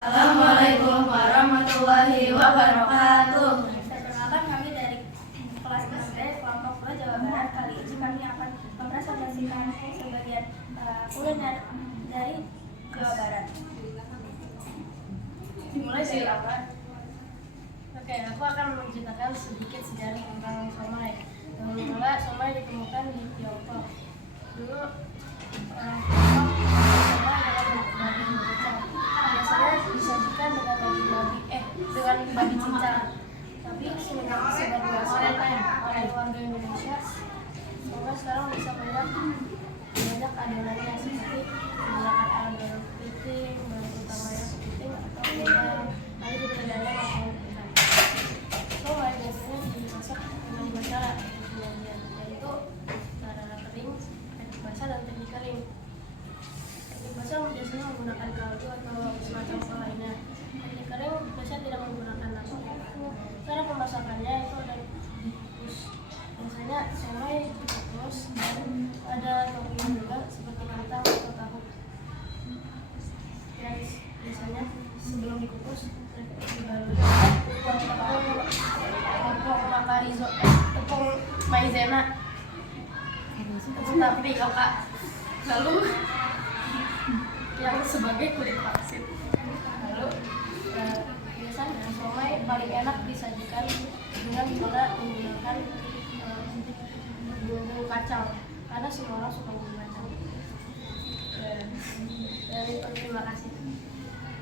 Assalamualaikum warahmatullahi wabarakatuh. Perkenalkan, kami dari kelas 6D kelompok 2 Jawa Barat. Kali ini kami akan mempresentasikan sebagian kuliner dari Jawa Barat. Dimulai dari apa? Oke, aku akan menceritakan sedikit sejarah tentang somai. Dahulu kala somai ditemukan di Tiongkok. Dulu orang Tiongkok somai dengan babi cincang. Biasanya disajikan dengan dengan babi cincang. Tapi semenjak disebar luas oleh warga Indonesia, somai sekarang bisa banyak adonannya seperti menggunakan adonan kepiting, bahan utamanya kepiting atau udang, lalu juga ada makanan ikan. Somai biasanya dimasak dengan dua cara penyajian, yaitu cara kering, teknik basah dan teknik kering. Teknik basah biasanya menggunakan kaldu atau semacam lainnya. Teknik kering biasanya tidak menggunakan nasi. Cara pemasakannya itu ada dikukus. Biasanya somai dikukus dan ada toppingnya juga seperti kentang atau tahu. Dan biasanya sebelum dikukus dibalur tepung maizena, tepung tapioka, lalu yang sebagai kulit pangsit. Lalu biasanya somai paling enak disajikan dengan menggunakan bumbu kacang, karena semua orang suka bumbu kacang. Dan itu, terima kasih.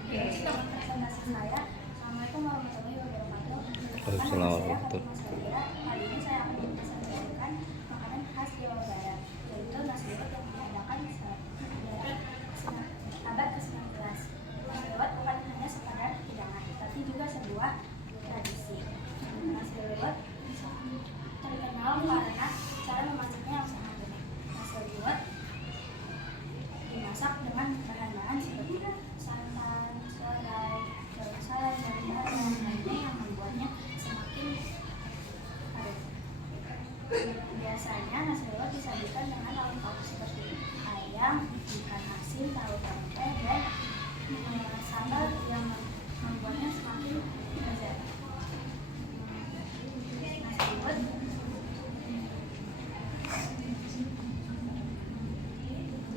Itu presentasi saya. Assalamualaikum warahmatullahi wabarakatuh. Waalaikumsalam warahmatullahi wabarakatuh. Kali ini saya akan mempresentasikan makanan khas Jawa Barat, yaitu nasi liwet yang diadakan dari abad ke-19. Nasi liwet bukan hanya sekadar hidangan, tapi juga sebuah tradisi. Nasi liwet terkenal karena cara memasaknya yang sangat unik. Nasi liwet dimasak dengan bahan-bahan seperti santan, selai, daun salam, dan lainnya yang membuatnya semakin harum. Biasanya nasi liwet disajikan dengan lauk pauk seperti ayam, ikan asin, tahu tempe, dan sambal yang membuatnya semakin lezat.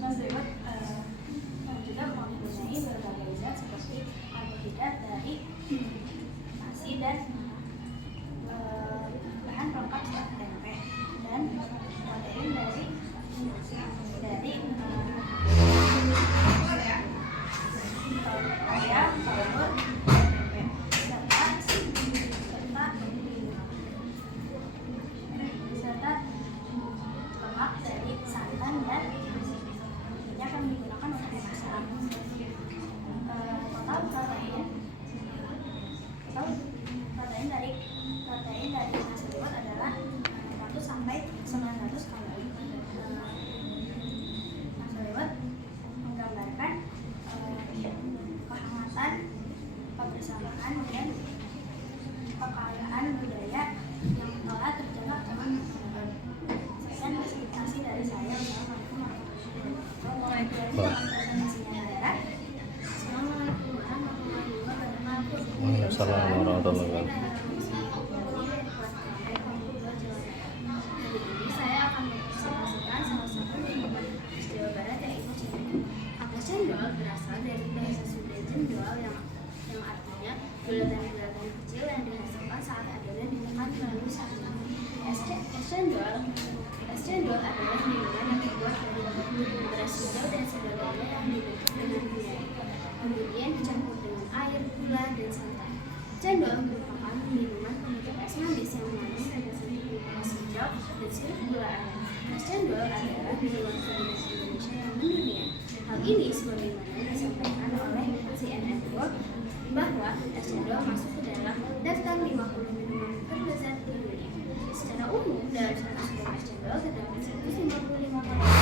Nasi liwet juga mempunyai berbagai zat seperti karbohidrat dari nasi dan bahan pelengkap seperti tempe dan protein dari ayam, telur, tempe serta lemak dari santan dan ini akan digunakan untuk memasak. Total protein dari nasi liwet adalah 600 sampai 900 kalori. Nasi liwet menggambarkan kehangatan, kebersamaan, dan kekayaan budaya yang telah terjaga selama masyarakat. Sekian presentasi dari saya. Assalamualaikum warahmatullahi wabarakatuh. Waalaikumsalam warahmatullahi wabarakatuh. Saya akan mempresentasikan salah satu minuman khas Jawa Barat, yaitu cendol. Kata cendol berasal dari bahasa Sunda jendol yang artinya bulatan-bulatan kecil yang dihasilkan saat adonan ditekan melalui saringan. Es cendol adalah minuman yang terbuat dari beras hijau dan sebagainya yang dibentuk dengan gula. Kemudian dicampur dengan air, gula, dan santan. Cendol merupakan minuman penutup es manis yang mengandung redaksi beras hijau dan sirup gula aren. Es cendol adalah minuman tradisi Indonesia yang mendunia. Hal ini sebagaimana disampaikan oleh CNN World bahwa es cendol masuk ke dalam daftar 50 minuman terlezat di dunia. Secara umum, dalam 100 gram es cendol terdapat 155 kalori,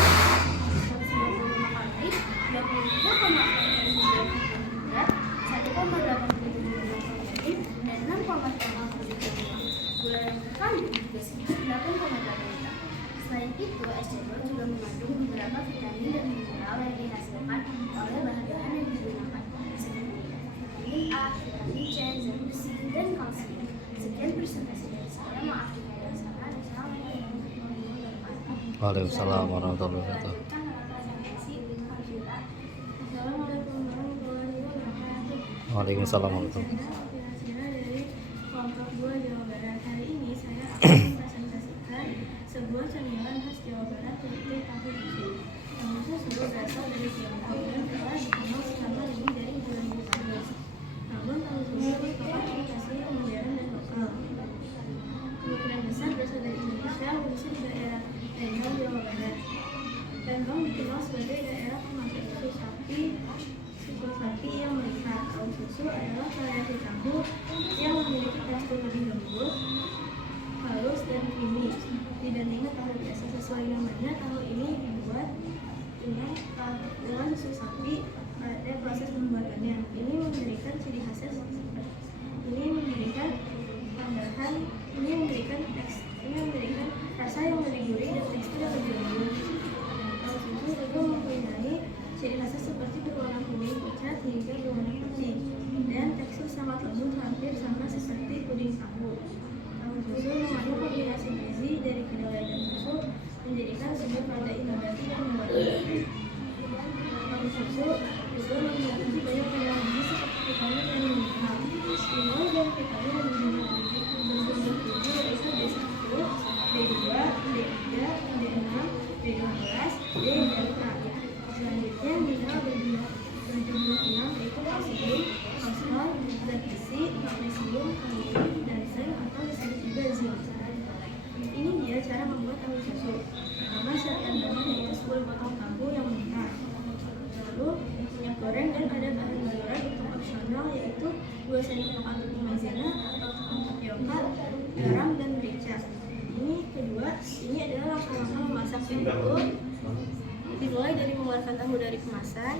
22,8 berat, 1,87 protein, dan 6,8 gula yang terkandung juga sekitar 8,8 gram. Selain itu, es cendol juga mengandung beberapa vitamin dan mineral yang dihasilkan oleh bahan-bahan yang digunakan seperti A, vitamin C, zat besi, dan kalsium. Sekian presentasi dari saya. Maaf jika ada salah. Assalamualaikum warahmatullahi wabarakatuh. Waalaikumsalam warahmatullahi wabarakatuh. Lanjutkan dengan presentasi Alvira. Assalamualaikum warahmatullahi wabarakatuh. Waalaikumsalam warahmatullahi wabarakatuh. Saya dari kelompok 2 Jawa Barat. Hari ini saya akan mempresentasikan sebuah camilan khas Jawa Barat yaitu tahu susu. Tahu susu berasal dari Tiongkok dan telah dikenal selama lebih dari 2011. Namun tahu susu merupakan inovasi yang modern dan lokal. Kemungkinan besar berasal dari Indonesia, khususnya di daerah Lembang, Jawa Barat. Lembang dikenal sebagai daerah penghasil susu sapi yang melihat. Tahu susu adalah variasi tahu yang memiliki tekstur lebih lembut, halus, dan creamy dibandingkan tahu biasa. Sesuai namanya, tahu ini dibuat dengan susu sapi pada proses pembuatannya. Ini memberikan ciri khasnya ini memberikan tambahan, ini memberikan rasa yang lebih gurih dan tekstur yang lebih lembut. Tahu susu juga mempunyai ciri khasnya seperti berwarna kuning pucat hingga berwarna putih dan tekstur sangat lembut, hampir sama seperti puding tahu. Tahu susu mengandung kombinasi gizi dari kedelai dan susu, menjadikan sebuah protein nabati yang membantu. Tahu susu juga memiliki banyak kandungan gizi seperti vitamin dan mineral. Mineral dan vitamin yang bersumber tinggi yaitu B1, B2, B3, B6, B12, D, dan K. Selanjutnya, mineral berjumlah 6 yaitu kalsium, fosfor, zat besi, magnesium, kalium, dan zinc atau disebut juga zinc. Ini dia cara membuat tahu susu. Pertama, siapkan bahan yaitu 10 potong tahu yang mentah. Lalu minyak goreng dan ada bahan baluran untuk opsional yaitu 2 sendok makan tepung maizena atau tepung tapioka, garam, dan merica. Ini kedua, ini adalah langkah-langkah memasak yang dulu. Dimulai dari mengeluarkan tahu dari kemasan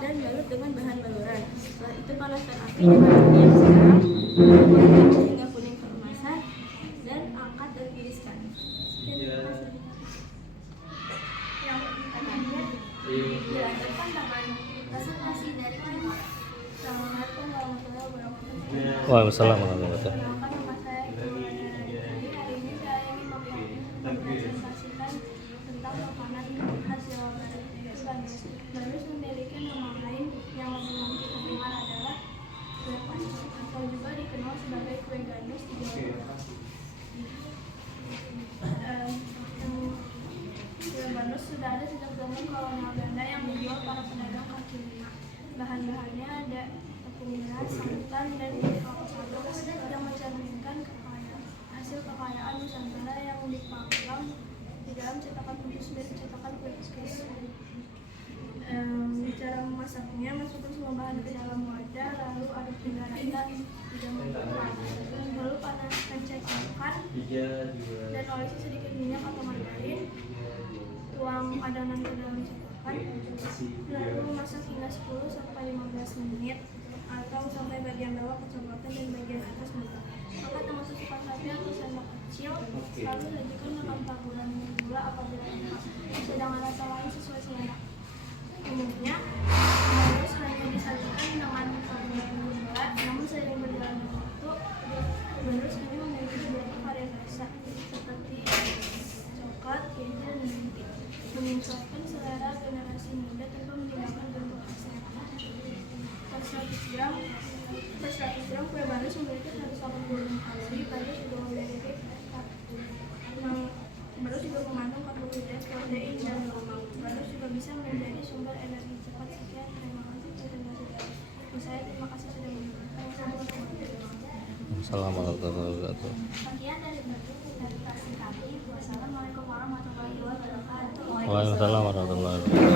dan balut dengan bahan baluran. Setelah itu panaskan api dengan minyak siram, goreng hingga kuning keemasan dan angkat dan tiriskan. Sekian, terima kasih. Yang terakhir dilanjutkan dengan presentasi dari Alvira. Assalamualaikum warahmatullahi wabarakatuh. Waalaikumsalam warahmatullahi wabarakatuh. Perkenalkan, nama saya Ibu. Hari ini saya ingin mempresentasikan tentang makanan khas Jawa Barat yaitu gandus. Gandus memiliki nama lain yang belum kita dengar adalah kue pancong atau juga dikenal sebagai kue gandus di Jawa Barat. Kue gandus sudah ada sejak zaman kolonial Belanda yang dijual para pedagang kaki lima. Bahan-bahannya ada tepung beras, santan, dan avokado yang mencerminkan hasil kekayaan Nusantara yang dipanggang di dalam cetakan khusus dan cetakan kue kukis. Cara memasaknya, masukkan semua bahan ke dalam wadah, lalu aduk hingga rata tidak menggunakan. Lalu panaskan cetakan dan olesi sedikit minyak atau margarin. Tuang adonan ke dalam cetakan, lalu masak hingga 10-15 menit atau sampai bagian bawah kecoklatan dan bagian atas matang. Angkat dengan susukan sapi atau sendok kecil, lalu sajikan dengan taburan gula apabila enak, sedangkan rasa lain sesuai selera. Umumnya, gandus hanya disajikan dengan taburan gula, namun seiring berjalannya waktu, gandus ini memiliki beberapa varian rasa seperti coklat, keju, dan mint, menyesuaikan selera generasi muda tanpa menghilangkan bentuk asli. Per 100 gram kue gandus memiliki 186 kalori, gandus juga memiliki mengandung karbohidrat, protein, dan lemak. Gandus juga bisa menjadi sumber energi cepat. Sekian, terima kasih presentasi dari saya. Terima kasih sudah menonton. Assalamualaikum warahmatullahi wabarakatuh. Sekian dari presentasi kami. Wassalamualaikum warahmatullahi wabarakatuh. Waalaikumsalam warahmatullahi wabarakatuh.